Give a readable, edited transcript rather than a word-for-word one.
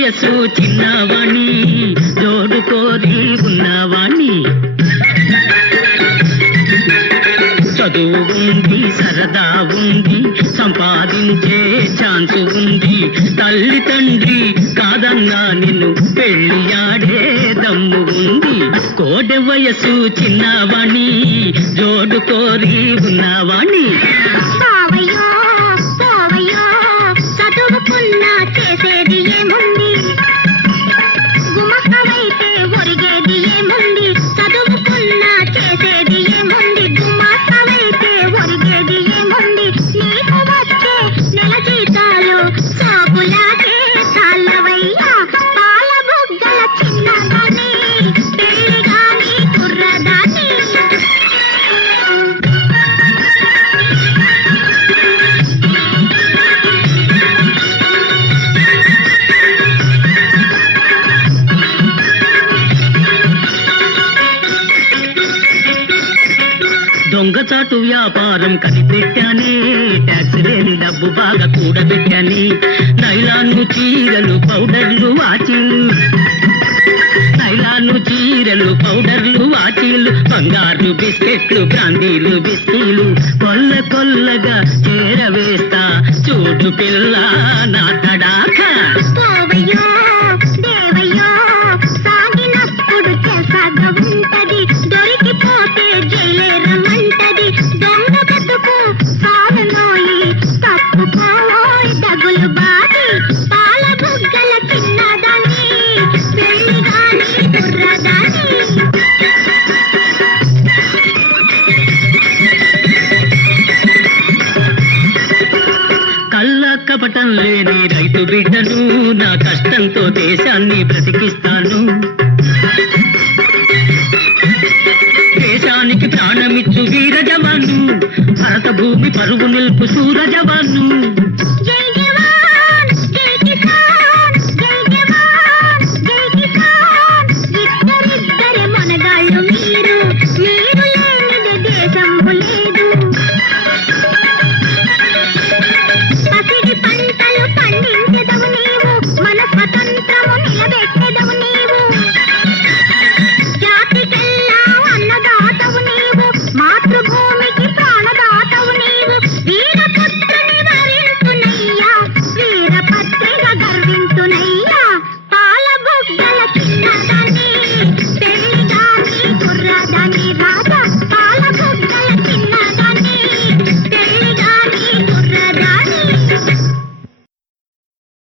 వయసు చిన్నవాణి జోడు కోరి ఉన్నవాణి చదువు ఉంది సరదా ఉంది సంపాదించే ఛాన్సు ఉంది తల్లి తండ్రి కాదన్నా నిన్ను పెళ్ళియాడే దమ్ము ఉంది కోడె వయసు చిన్నవాణి జోడు కోరి ఉన్నవాణి చదువుకున్నా చేసేది ఏముంది గుమస్తమైతే ఒరిగేది ఏముంది చదువుకున్నా చేసేది ఏముంది గుమస్తమైతే ఒరిగేది ఏముంది నీకు వచ్చే నెల జీతాలు సాగులాగే చాలవయ్యా పాల బుగ్గల చిన్నదాన్ని పెళ్లి గాని కుర్రదాన్ని దొంగచాటు వ్యాపారం కనిపెట్టానే ట్యాక్స్ లేని డబ్బు బాగా కూడబెట్టాని నైలాను చీరలు పౌడర్లు వాచీలు నైలాను చీరలు పౌడర్లు వాచీలు బంగారు బిస్కెట్లు బ్రాందీలు బిస్కీలు కొల్ల కొల్లగా చేరవేస్తా చూడు పిల్ల నా తడాక సాగినప్పుడు చేసాగా ఉంటది దొరికిపోతే జైలేరమంటది దొంగ బతుకు సాలనోయి తప్పుకోయి తగులు బాది పాల బుగ్గల చిన్నదాన్ని పెళ్లి గాని కుర్రదాన్ని కపటం లేని రైతు బిడ్డను నా కష్టంతో దేశాన్ని బ్రతికిస్తాను దేశానికి ప్రాణమిచ్చు వీర జవాను భరత భూమి పరుగు నిల్పు సూర జవాను ఇద్దరిద్దరే మనగాళ్ళు మీరు లేనిది దేశంబు లేదు